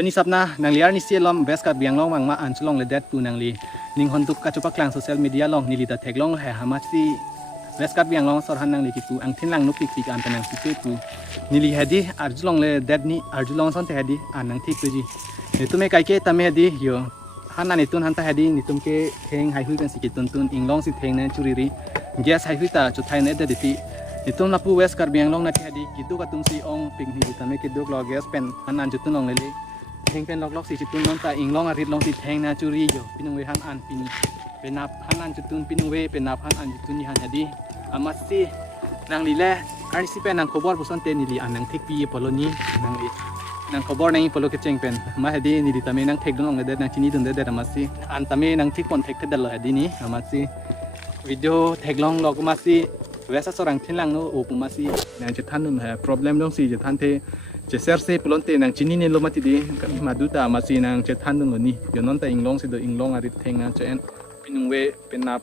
Pani sapna nang liar ni sialom best kat biang long mangma ancelong le det pu nang li ning hontuk kacupak lang sosial media long ni lita teglong he hamasi best kat biang long sorhan nang li kipu ang tinlang nuk pik an tanang sipe pu nili hedi arjulong le det ni arjulong son te hedi anang tik puji nitume kaike tame hedi yo hanan itun hanta hedi nitum ke theng hai hui ben sikitun tun inglong si theng ne churiri gas hai hui ta chu thai ne de diti nitum napu west kat biang long na te hedi kitu katung si ong pik ni tame ke dok lo gas pen hanan jutun long le theng pen lok si chutun non ta inglong arit long si theng na churi yo pinung we han an pin penap hanan chutun pinung we penap han an chutun ni han hedi amasi nang li le ani si pen nang khobor puson te ni li an nang thik pi poloni nang li nang khobor nang polo ke cheng pen ma hedi ni li tame nang thek dong le de nang chini dun de amasi an tame nang thik pon thek te dal hedi ni amasi video thek long lok amasi wesa sorang thinlang no upumasi nang chethan nun ha problem dong si chethan the je ser se pelonte nang chini ne lomati di maduta masi nang chethan nun ni yonon ta inglong si do inglong arit thenga chen pinung we penap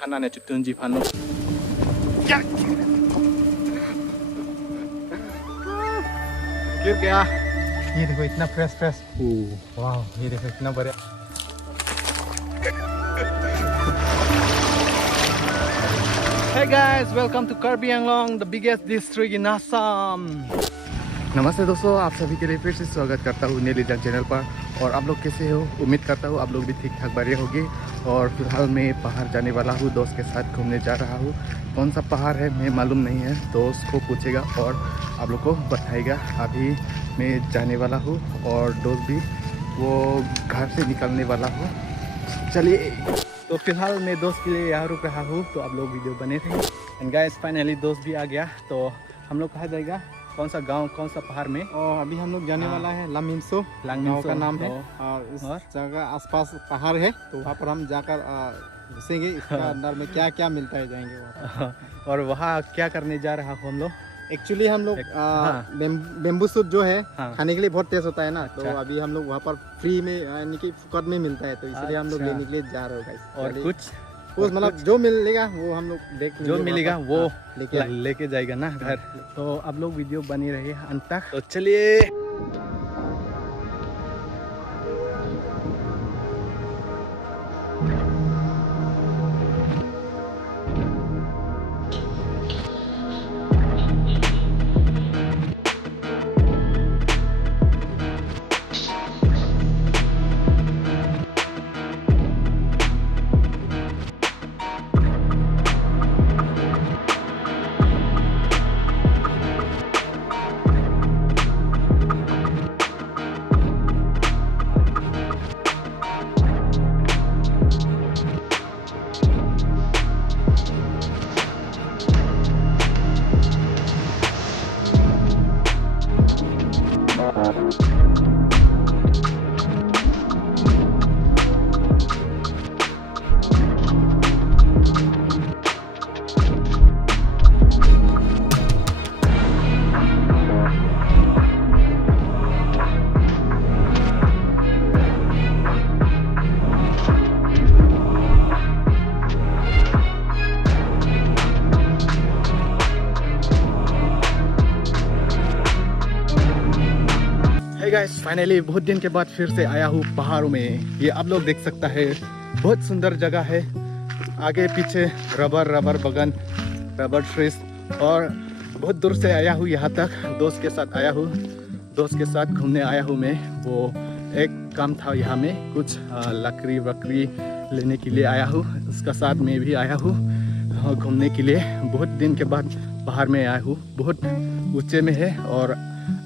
hana ne chutun ji phan lo गिर गया ये देखो इतना fresh fresh वाह ये देखो इतना बढ़िया Hey guys, welcome to Karbi Anglong, the biggest district in Assam. नमस्ते दोस्तों, आप सभी के लिए फिर से स्वागत करता हूँ नीलीजंग चैनल पर। और आप लोग कैसे हो? उम्मीद करता हूँ आप लोग भी ठीक ठाक बढ़िया होगी। और फिलहाल मैं पहाड़ जाने वाला हूँ, दोस्त के साथ घूमने जा रहा हूँ। कौन सा पहाड़ है मैं मालूम नहीं है, दोस्त को पूछेगा और आप लोग को बताएगा। अभी मैं जाने वाला हूँ और दोस्त भी वो घर से निकलने वाला हूँ। चलिए, तो फिलहाल मैं दोस्त के लिए यहाँ रुक रहा हूँ, तो आप लोग वीडियो बने थे। एंड गाइस फाइनली दोस्त भी आ गया, तो हम लोग कहाँ जाएगा, कौन सा गांव, कौन सा पहाड़ में? और अभी हम लोग जाने वाला है लामिंसो, गांव का नाम है। और इस जगह आसपास पहाड़ है, तो वहाँ पर हम जाकर घुसेंगे। इसका अंदर में क्या क्या मिलता है जाएंगे वहाँ। और वहाँ क्या करने जा रहा हूँ हम लोग? एक्चुअली हम लोग बेम्बू सूट जो है खाने के लिए बहुत टेस्ट होता है ना, तो अभी हम लोग वहाँ पर फ्री में यानी कि फुकट में मिलता है, तो इसलिए हम लोग लेने के लिए जा रहे हैं। और कुछ मतलब जो मिलेगा वो हम लोग देख जो मिलेगा वो लेके जाएगा ना घर। तो अब लोग वीडियो बनी रही है अंत तक, तो चलिए। गाइस फाइनली बहुत दिन के बाद फिर से आया हूँ पहाड़ों में। ये आप लोग देख सकता है, बहुत सुंदर जगह है। आगे पीछे रबर बगान, रबर ट्रीज। और बहुत दूर से आया हूँ यहाँ तक, दोस्त के साथ आया हूँ, दोस्त के साथ घूमने आया हूँ मैं। वो एक काम था यहाँ में, कुछ लकड़ी वकड़ी लेने के लिए आया हूँ, उसका साथ में भी आया हूँ घूमने के लिए। बहुत दिन के बाद पहाड़ में आया हूँ, बहुत ऊंचे में है और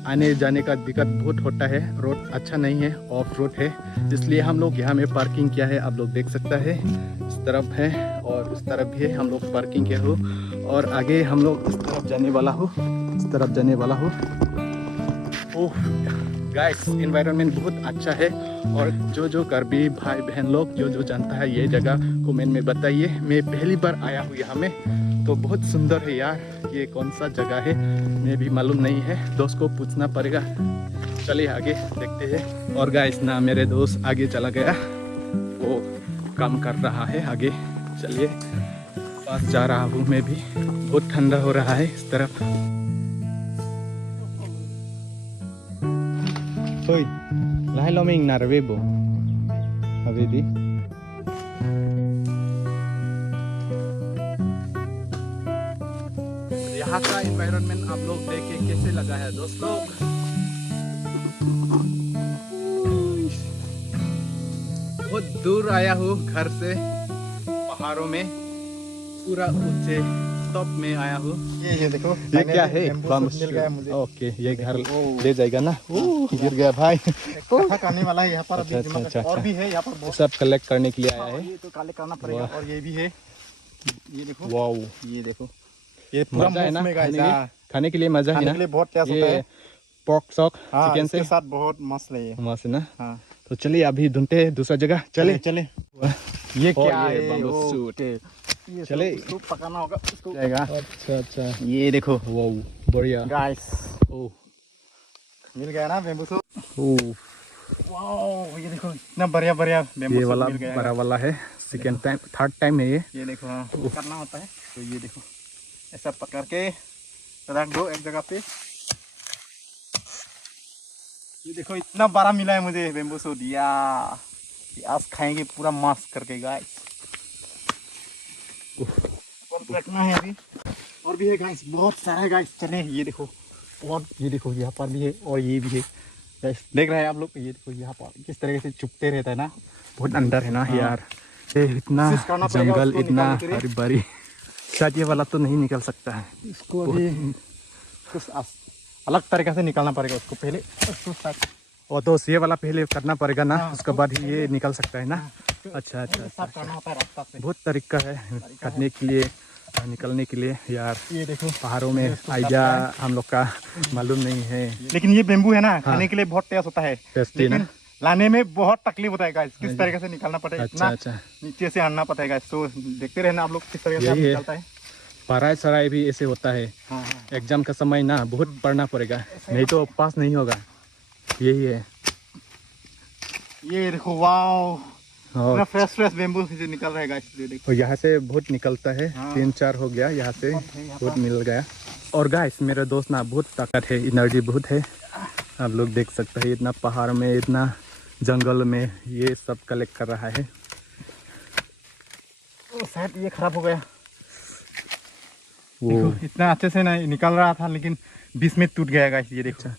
आने जाने का दिक्कत बहुत होता है, रोड अच्छा नहीं है, ऑफ रोड है, इसलिए हम लोग यहाँ में पार्किंग किया है। आप लोग देख सकता है, इस तरफ है और उस तरफ भी है, हम लोग पार्किंग किया हो। और आगे हम लोग इस तरफ जाने वाला हो, इस तरफ जाने वाला हो। ओह गाइस, एनवायरनमेंट बहुत अच्छा है। और जो कार्बी भाई बहन लोग जो जानता है ये जगह कमेंट में बताइए। मैं पहली बार आया हूँ यहाँ में, तो बहुत सुंदर है यार। ये कौन सा जगह है मैं भी मालूम नहीं है, दोस्त को पूछना पड़ेगा। चलिए आगे देखते हैं। और गाइस ना मेरे दोस्त आगे चला गया, वो काम कर रहा है आगे। चलिए पास जा रहा हूँ मैं भी, बहुत ठंडा हो रहा है इस तरफ। Lahat loming narwebo. Abedi. यहाँ का एनवायरनमेंट आप लोग देख के कैसे लगा है दोस्तों? बहुत दूर आया हूँ घर से, पहाड़ों में, पूरा ऊंचे टॉप में आया हूँ। ये देखो, ये क्या है? मिल गया मुझे। ओके, ये घर ले जाएगा ना? गिर गया भाई। कथा करने वाला है यहाँ पर। अभी अच्छा, और भी है यहाँ पर बहुत। सब कलेक्ट करने के लिए आया है। ये तो कलेक्ट करना पड़ेगा। और ये भी है, ये देखो। वाओ, ये देखो, ये पूरा मजा है ना में खाने के लिए मजा है खाने ना? के लिए बहुत टेस्ट होता है। पोर्क सॉक हाँ, चिकन से इसके साथ बहुत मस्त है ये। मस्त है ना? हाँ, तो चलिए अभी ढूंढते हैं दूसरा जगह। चले चले। ये क्या ये है? bamboo ओ, shoot। ये चले। इसको पकाना होगा इसको। अच्छा अच्छा, ये देखो वाओ बढ़िया। गाइस, ओह मिल गया ना बेम्बू सूट। ओह, वाओ, ये देखो इतना बढ़िया बढ़िया बेम्बू ये सूट वाला मिल गया। बड़ा वाला है। सेकेंड टाइम, थर्ड टाइम है ये। ये देखो, हाँ करना होता है। तो ये देखो, ऐसा पकड़ के रख दो एक जगह पे। ये देखो इतना बड़ा मिला है मुझे बेम्बू सूट। आज खाएंगे पूरा मस्त करके गाइस। और रखना है अभी, और भी है गाइस, बहुत सारा है गाइस। चले, ये देखो, और ये देखो यहाँ पर भी है, और ये भी है गाइस। देख रहे हैं आप लोग? ये देखो यहाँ पर किस तरह से चुपते रहता है ना। बहुत अंदर है ना यार, ये इतना कोशिश करना पड़ेगा जंगल, उसको इतना निकालने के लिए। हरी भरी, शायद ये वाला तो नहीं निकल सकता है। इसको अभी कुछ अलग तरीके से निकालना पड़ेगा उसको पहले। और तो ये वाला पहले करना पड़ेगा ना, हाँ, उसके बाद ही ये निकल सकता है ना। अच्छा अच्छा साफ अच्छा, करना होता है रास्ता से। बहुत तरीका है काटने के लिए, निकलने के लिए यार। ये देखो, पहाड़ों में आइडिया हम लोग का मालूम नहीं है। लेकिन ये बेम्बू है ना, खाने के लिए बहुत टेस्ट होता है। टेस्टी ना? लेकिन लाने में बहुत तकलीफ होता है गाइस। किस तरीके से निकालना पड़ेगा, अच्छा इतना अच्छा, नीचे से आना पड़ता है गाइस। तो देखते रहना आप लोग किस तरीके से यही है। निकलता है। पढ़ाई सराई भी ऐसे होता है, हाँ, हाँ। एग्जाम का समय ना बहुत पढ़ना पड़ेगा, नहीं तो पास नहीं होगा। यही है। ये देखो, वाओ, और फ्रेश फ्रेश बेम्बू से निकल रहा है गाइस। ये देखो, और यहाँ से बहुत निकलता है। हाँ। 3-4 हो गया यहाँ से, बहुत है यहाँ बहुत पर। मिल गया। और गाइस मेरे दोस्त ना बहुत ताकत है, एनर्जी बहुत है। आप लोग देख सकते हैं, इतना पहाड़ में, इतना जंगल में ये सब कलेक्ट कर रहा है। शायद ये खराब हो गया। वो देखो, इतना अच्छे से ना निकल रहा था, लेकिन बीच में टूट गया गाइस। ये देखो,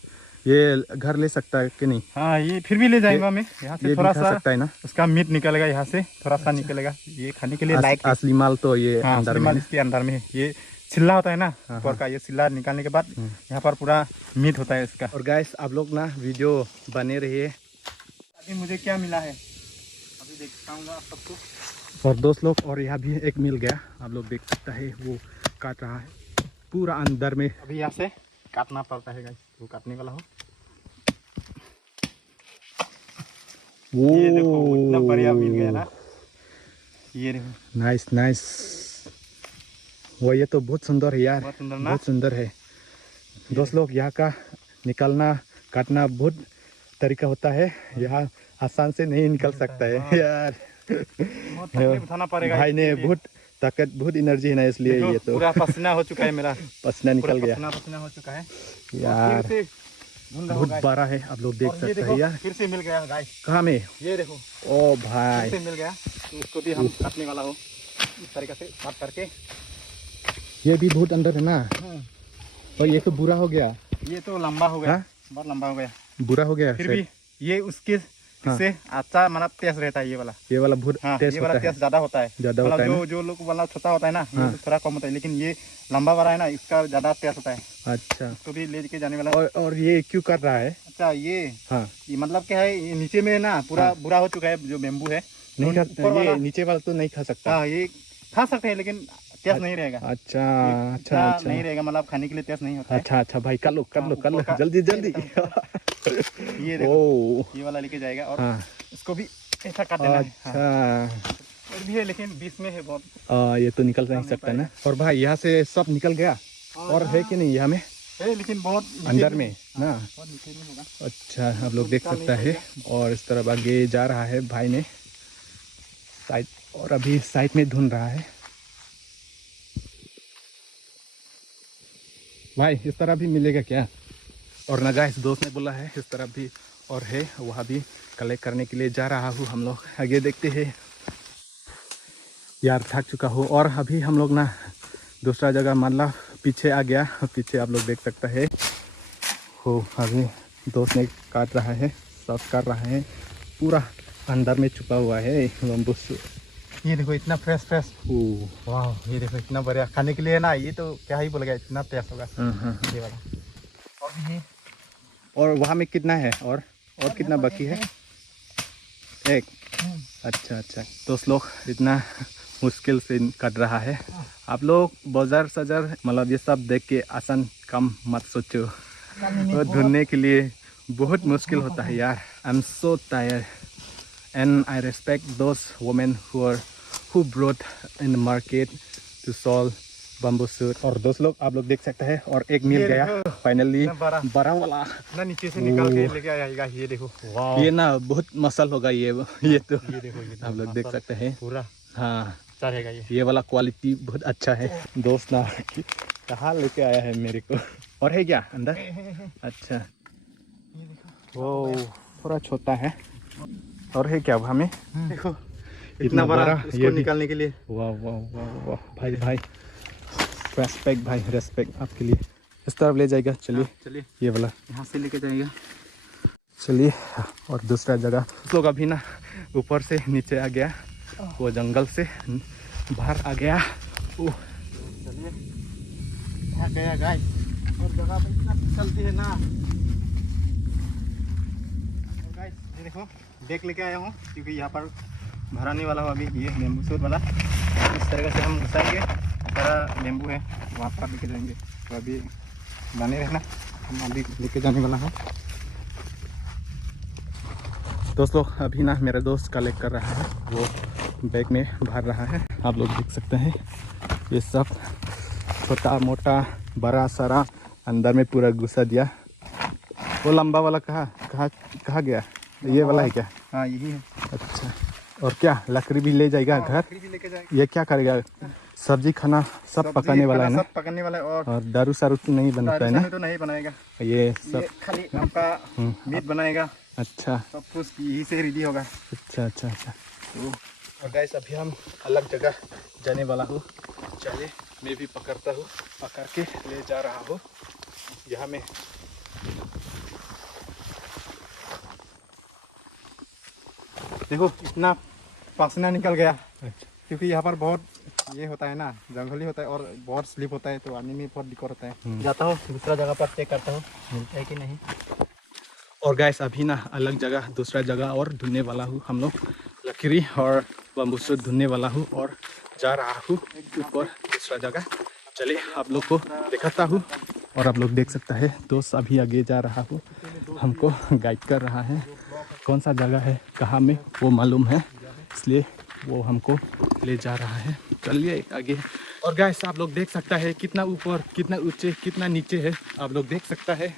ये घर ले सकता है कि नहीं? हाँ, ये फिर भी ले जाएगा। मैं यहाँ ये से थोड़ा भी खा सा सकता है ना? उसका मीट निकलेगा, यहाँ से थोड़ा सा निकलेगा। ये खाने के लिए लायक है। असली माल तो ये हाँ, अंदर में माल है। इसके अंदर में है। ये छिल्ला होता है ना हाँ, ऊपर का, ये छिल्ला निकालने के बाद यहाँ पर पूरा मीट होता है इसका। और गाइस आप लोग ना वीडियो बने रहिए। अभी मुझे क्या मिला है अभी देखता हूँ आप सबको। और दोस्त लोग, और यहाँ भी एक मिल गया, आप लोग देख सकते हैं, वो काट रहा है पूरा अंदर में। अभी यहाँ से काटना पड़ता है गाइस, वो काटने वाला हो। ये देखो, इतना बढ़िया मिल गया ना। ये देखो, नाइस नाइस, वो ये तो बहुत सुंदर है यार, बहुत सुंदर ना। बहुत सुंदर है। दोस्त लोग, यहाँ का निकलना काटना बहुत तरीका होता है, यहाँ आसान से नहीं निकल सकता है यार। बहुत तकलीफ उठाना पड़ेगा भाई ने इसके लिए। बहुत ताकत, बहुत एनर्जी है ना, इसलिए देखो, ये तो पूरा पसीना हो चुका है मेरा। पसीना निकल गया पसीना पसीना हो चुका है यार। फिर से ढूंढ रहा हूँ बहुत गाइस। बड़ा है, आप लोग देख और ये सकते हैं देखो, यार। फिर से मिल गया गाइस। कहाँ में? ये देखो, ओ फिर भाई, से मिल गया। तो इसको भी हम काटने वाला हो, इस तरीके से काट करके। ये भी बहुत अंदर है ना। और ये तो बुरा हो गया। ये तो लंबा हो गया, हाँ? बहुत लंबा हो गया। बुरा हो गया फिर शायद। भी ये उसके इससे अच्छा मतलब टेस्ट रहता है ये वाला। ये वाला बहुत हाँ, टेस्ट ये वाला होता है, टेस्ट ज्यादा होता है। ज्यादा मतलब होता है ना। जो लोग वाला छोटा होता है ना, ये हाँ। तो थोड़ा कम होता है, लेकिन ये लंबा वाला है ना, इसका ज्यादा टेस्ट होता है। अच्छा, इसको भी ले के जाने वाला। और ये क्यों कर रहा है? अच्छा, ये हाँ, मतलब क्या है, ये नीचे में ना पूरा बुरा हो चुका है जो बेम्बू है। नहीं तो खा, ऊपर वाला, ये नीचे वाला तो नहीं खा सकता। हाँ, ये खा सकते हैं, लेकिन टेस्ट नहीं रहेगा। अच्छा ये अच्छा इतना अच्छा नहीं रहेगा, मतलब खाने के लिए टेस्ट नहीं होता है। अच्छा अच्छा भाई, कर लो कर हाँ, लो कर लो, ऊपर का- जल्दी जल्दी। ये देखो, ओ ये वाला लेके जाएगा। और हाँ, इसको भी ऐसा काट देना है। हाँ, अच्छा, और भी है, लेकिन बीच में है बहुत। ये तो निकल नहीं सकता ना। और भाई यहाँ से सब निकल गया, और है कि नहीं यहाँ में? है, लेकिन बहुत नीचे अंदर में ना। बहुत नीचे में होगा। अच्छा, आप लोग देख सकते हैं। और इस तरफ आगे जा रहा है भाई ने साइड, और अभी साइड में ढूंढ रहा है भाई। इस तरह भी मिलेगा क्या? और ना गाइस, दोस्त ने बोला है इस तरफ भी और है, वहाँ भी कलेक्ट करने के लिए जा रहा हूँ हम लोग। आगे देखते हैं। यार थक चुका हूँ। और अभी हम लोग ना दूसरा जगह मतलब पीछे आ गया। पीछे आप लोग देख सकते हैं वो अभी दोस्त ने काट रहा है, साफ कर रहा है। पूरा अंदर में छुपा हुआ है बम्बूस। ये देखो इतना फ्रेश फ्रेश। वाह, ये देखो इतना बढ़िया खाने के लिए ना, ये तो क्या ही बोलेगा, इतना टेस्ट होगा ये वाला। और ये और वहाँ में कितना है? और कितना बाकी है? एक। अच्छा अच्छा, तो लोग इतना मुश्किल से कट रहा है। आप लोग बाजार सजार मतलब ये सब देख के आसान काम मत सोचो। वो ढूंढने के लिए बहुत मुश्किल होता है यार। I am so tired and I respect those women who brought in the market to solve bamboo suit. और दोस्त लोग आप लोग देख सकते हैं, और एक मिल गया फाइनली, बड़ा वाला ना नीचे से निकाल के लेके आएगा। ये देखो, वाह, ये ना बहुत मसल होगा ये तो ये देखो, ये आप लोग देख सकते हैं पूरा। हाँ, चलेगा ये वाला क्वालिटी बहुत अच्छा है। दोस्त ना कहाँ लेके आया है मेरे को। और है क्या अंदर? अच्छा, ये देखो, वो थोड़ा छोटा है। और है क्या हमें? देखो इतना बड़ा इसको ये भी निकालने के लिए। वाह वाह वाह वाह, भाई भाई रेस्पेक्ट भाई, रेस्पेक्ट आपके लिए। इस तरफ ले जाएगा, चलिए चलिए ये वाला यहाँ से लेके जाएगा। चलिए। और दूसरा जगह लोग अभी ना ऊपर से नीचे आ गया, वो जंगल से बाहर आ गया। चलिए यहाँ गया गाय, और जगह पे इतना चलती है ना। और गाइस ये देखो बैग लेके आया हूँ, क्योंकि यहाँ पर भराने वाला हूँ अभी। ये नींबू सूट वाला इस तरह से हम घुसाएंगे, सारा नींबू है वहाँ पर लेके जाएंगे। तो अभी बने रहना, हम अभी लेके जाने वाला हूँ। दोस्तों अभी ना मेरा दोस्त कलेक्ट कर रहा है, वो बैग में भर रहा है। आप लोग देख सकते हैं ये सब छोटा मोटा बड़ा सारा अंदर में पूरा घुसा दिया। वो लंबा वाला कहाँ गया? ये वाला है क्या? हाँ यही है। अच्छा, और क्या लकड़ी भी ले जाएगा घर? भी लेके जाएगा। ये क्या करेगा? सब्जी खाना सब पकाने वाला है ना? सब पकाने वाला है। और दारू सारू तो नहीं बनता है ना? तो नहीं बनाएगा, ये सब ये खाली आपका मीट बनाएगा। अच्छा सब कुछ यही से रेडी होगा। अच्छा अच्छा अच्छा। और गाइस अभी हम अलग जगह जाने वाला हूँ। चलिए मैं भी पकड़ता हूँ, पकड़ के ले जा रहा हूँ। यहाँ में देखो इतना पसीना निकल गया, अच्छा क्योंकि यहाँ पर बहुत ये होता है ना, जंगली होता है और बहुत स्लिप होता है, तो आने में बहुत दिक्कत होता है। जाता हूँ दूसरा जगह पर चेक करता हूँ मिलता है कि नहीं। और गाइस अभी ना अलग जगह दूसरा जगह और ढूंढने वाला हूँ। हम लोग लकड़ी और बम्बू सूट ढूंढने वाला हूँ और जा रहा हूँ ऊपर दूसरा जगह। चलिए आप लोग को दिखाता हूँ। और आप लोग देख सकते हैं दोस्त अभी आगे जा रहा हूँ, हमको गाइड कर रहा है कौन सा जगह है कहाँ में वो मालूम है, इसलिए वो हमको ले जा रहा है। चलिए आगे। और गाइस आप लोग देख सकता है कितना ऊपर कितना ऊंचे कितना नीचे है, आप लोग देख सकता है।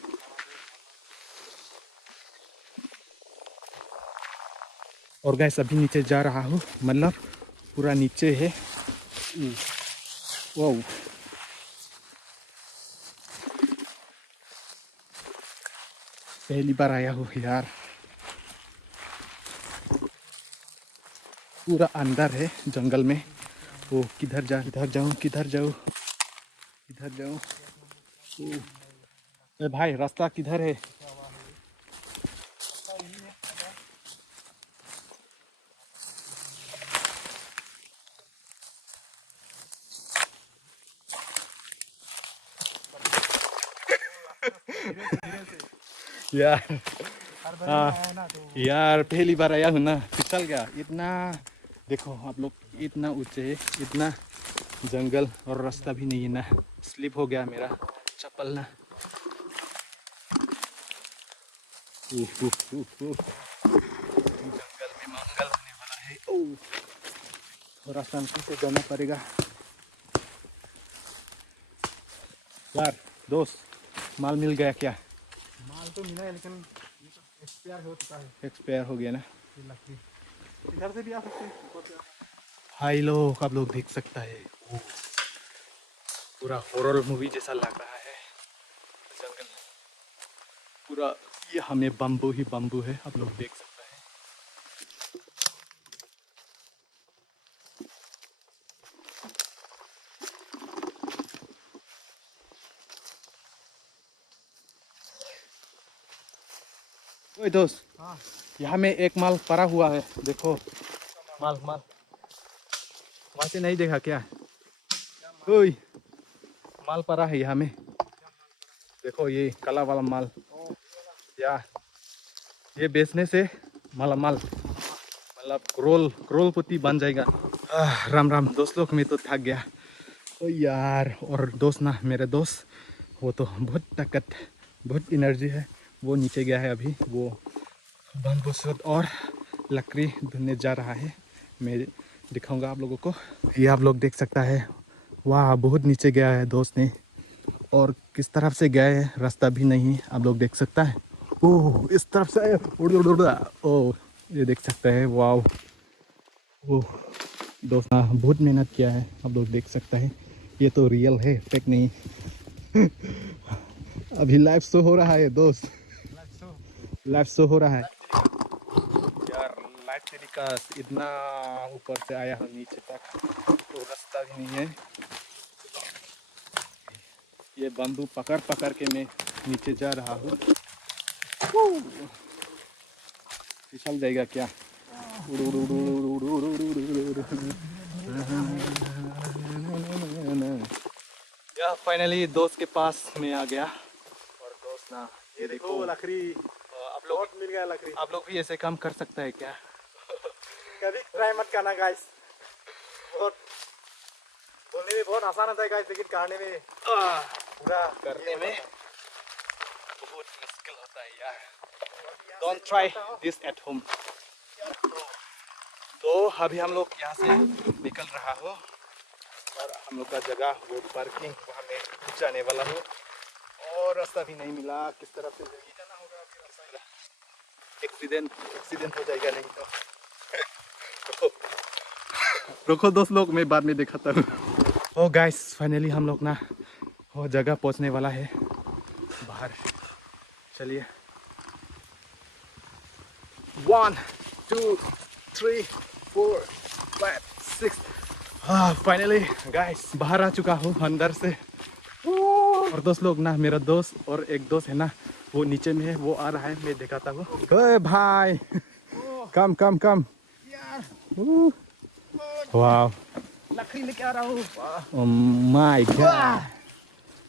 और गाइस अभी नीचे जा रहा हूँ, मतलब पूरा नीचे है। वाह, पहली बार आया हूँ यार। पूरा अंदर है जंगल में। वो किधर जाऊँ किधर जाऊँ। ए भाई रास्ता किधर है? यार यार पहली बार आया हूँ ना, फिसल गया इतना। देखो आप लोग इतना ऊंचे है, इतना जंगल और रास्ता भी नहीं है ना, स्लिप हो गया मेरा चप्पल ना। जंगल में मंगल होने वाला है। थोड़ा शांति से जाना पड़ेगा यार। दोस्त माल मिल गया क्या? माल तो मिला है, लेकिन एक्सपायर हो चुका है। एक्सपायर हो गया ना। लकड़ी इधर से भी आ सकते हैं। भाई लोग आप लोग देख सकता है, पूरा हॉरर मूवी जैसा लग रहा है। जंगल पूरा ये हमें बम्बू ही बम्बू है, आप लोग देख सकते हैं। ओए दोस्त, हाँ यहाँ में एक माल पड़ा हुआ है, देखो। माल माल वहाँ से नहीं देखा क्या? ओए, माल पड़ा है यहाँ में, देखो ये काला वाला माल। या ये बेचने से माला माल मतलब करोड़पति बन जाएगा। राम राम दोस्त लोग, मैं तो थक गया। ओ यार, और दोस्त ना, मेरे दोस्त वो तो बहुत ताकत, बहुत एनर्जी है, वो नीचे गया है अभी। वो बम्बू सूट और लकड़ी ढूंढने जा रहा है, मैं दिखाऊंगा आप लोगों को। ये आप लोग देख सकता है, वाह बहुत नीचे गया है दोस्त ने, और किस तरफ से गया है रास्ता भी नहीं आप लोग देख सकता है। ओह इस तरफ से ओह ये देख सकते हैं, वाह। ओह दोस्त बहुत मेहनत किया है, आप लोग देख सकते हैं। ये तो रियल है, फेक नहीं। अभी लाइव शो हो रहा है दोस्त, लाइव शो हो रहा है यार। लाइव टेलीकास्ट इतना ऊपर से आया है नीचे तक, तो रास्ता भी नहीं है। ये बम्बू पकड़ पकड़ के मैं नीचे जा रहा हूँ। फिसल जाएगा क्या? या फाइनली दोस्त के पास मैं आ गया। और दोस्त ना, ये देखो लकड़ी, आप लोग बहुत मिल गया लकड़ी। आप लोग भी ऐसे काम कर सकते हैं क्या? कभी ट्राई मत करना गाइस, बहुत बोलने में बहुत आसान होता है गाइस, लेकिन करने में पूरा करने में बहुत मुश्किल होता है यार। Don't try this at home. तो अभी हम लोग यहाँ से निकल रहा हो, और हम लोग का जगह वो पार्किंग, वहाँ में जाने वाला हो, और रास्ता भी नहीं मिला, किस तरफ से जाना होगा। एक्सीडेंट हो जाएगा नहीं तो। रुको दोस्त लोग, मैं बाद में दिखाता हूँ। ओ गाइस, फाइनली हम लोग ना वो जगह पहुँचने वाला है बाहर। चलिए 1 2 3 4 5 6। फाइनली गाइस बाहर आ चुका हूँ अंदर से। और दोस्त लोग ना, मेरा दोस्त और एक दोस्त है ना, वो नीचे में है, वो आ रहा है, मैं दिखाता हूँ। भाई कम कम कम। वाह, लकड़ी लेके आ रहा हूँ। ओह माय गॉड,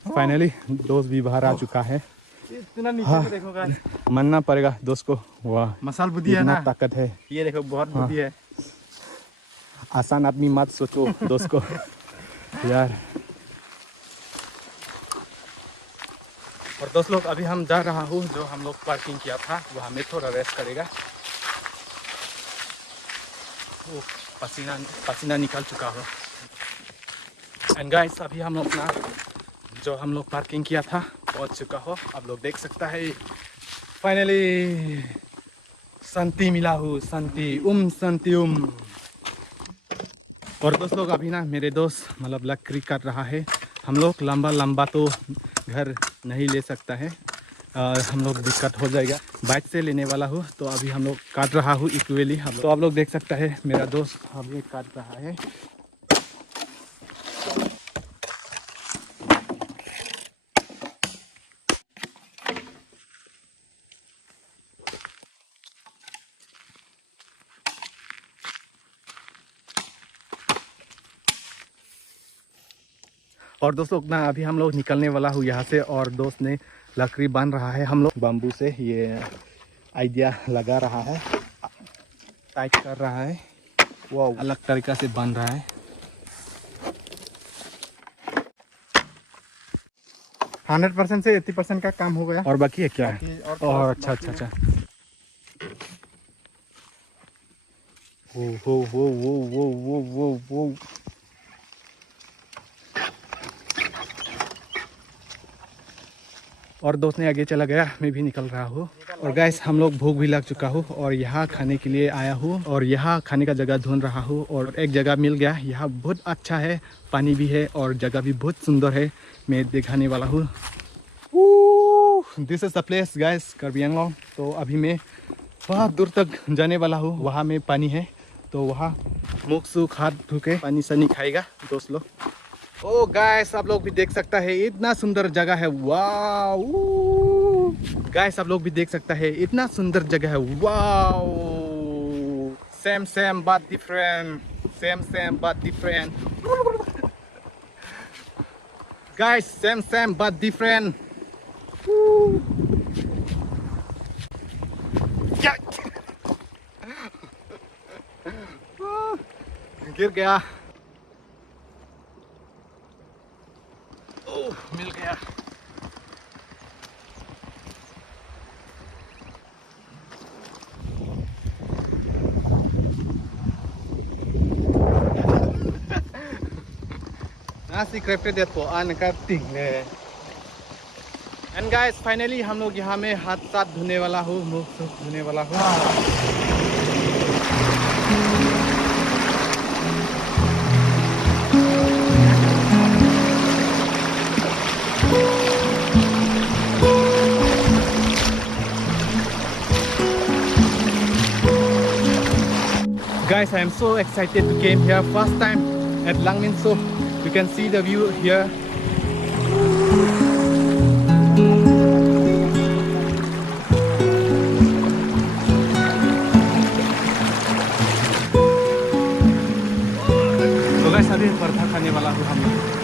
फाइनली दोस्त भी बाहर आ चुका है। इतना नीचे से देखो गाइस, मानना पड़ेगा दोस्त को, वाह मसाल बुद्धि है इतना ना, ताकत है। ये देखो बहुत बुद्धि है। आसान आदमी मत सोचो दोस्त को यार। और दोस्त लोग, अभी हम जा रहा हूँ, जो हम लोग पार्किंग किया था वो हमें थोड़ा रेस्ट करेगा। वो पसीना निकल चुका हो। एंड गाइस, अभी हम लोग ना, जो हम लोग पार्किंग किया था पहुँच चुका हो, आप लोग देख सकता है। फाइनली शांति मिला हो, शांति और दोस्त लोग, अभी ना मेरे दोस्त मतलब लकड़ी काट रहा है। हम लोग लंबा तो घर नहीं ले सकता है, हम लोग दिक्कत हो जाएगा। बाइक से लेने वाला हूँ, तो अभी हम लोग काट रहा हूँ इक्वली। तो आप लोग देख सकता है, मेरा दोस्त अभी काट रहा है। और दोस्तों ना, अभी हम लोग निकलने वाला हूँ यहाँ से, और दोस्त ने लकड़ी बांध रहा है। हम लोग बम्बू से ये आइडिया लगा रहा है, टाइट कर रहा है, वो अलग तरीका से बांध रहा है। 100% से 80% का काम हो गया, और बाकी है क्या? और अच्छा। वो और दोस्त ने आगे चला गया, मैं भी निकल रहा हूँ। और गाइस, हम लोग भूख भी लग चुका हूँ, और यहाँ खाने के लिए आया हूँ, और यहाँ खाने का जगह ढूंढ रहा हूँ। और एक जगह मिल गया, यहाँ बहुत अच्छा है, पानी भी है और जगह भी बहुत सुंदर है, मैं दिखाने वाला हूँ। This is the place guys, Karbi Anglong. तो अभी मैं बहुत दूर तक जाने वाला हूँ, वहाँ में पानी है, तो वहाँ मुख सूख हाथ धो के पानी सनी खाएगा दोस्त लोग। ओ गाइस, आप लोग भी देख सकता है इतना सुंदर जगह है, वाओ। गाइस, आप लोग भी देख सकता है इतना सुंदर जगह है, wow. Same same but different, same same but different. Guys, same same but different. गिर गया। ओह, मिल गया। nasi crepes dia po an cutting le। And guys, finally हम लोग यहाँ में हाथ साथ धोने वाला हूँ, मुँह धोने वाला हूँ। Guys, I am so excited to came here first time at Lang Min So. You can see the view here. तो guys, अभी पराठा खाने वाला हूँ हम।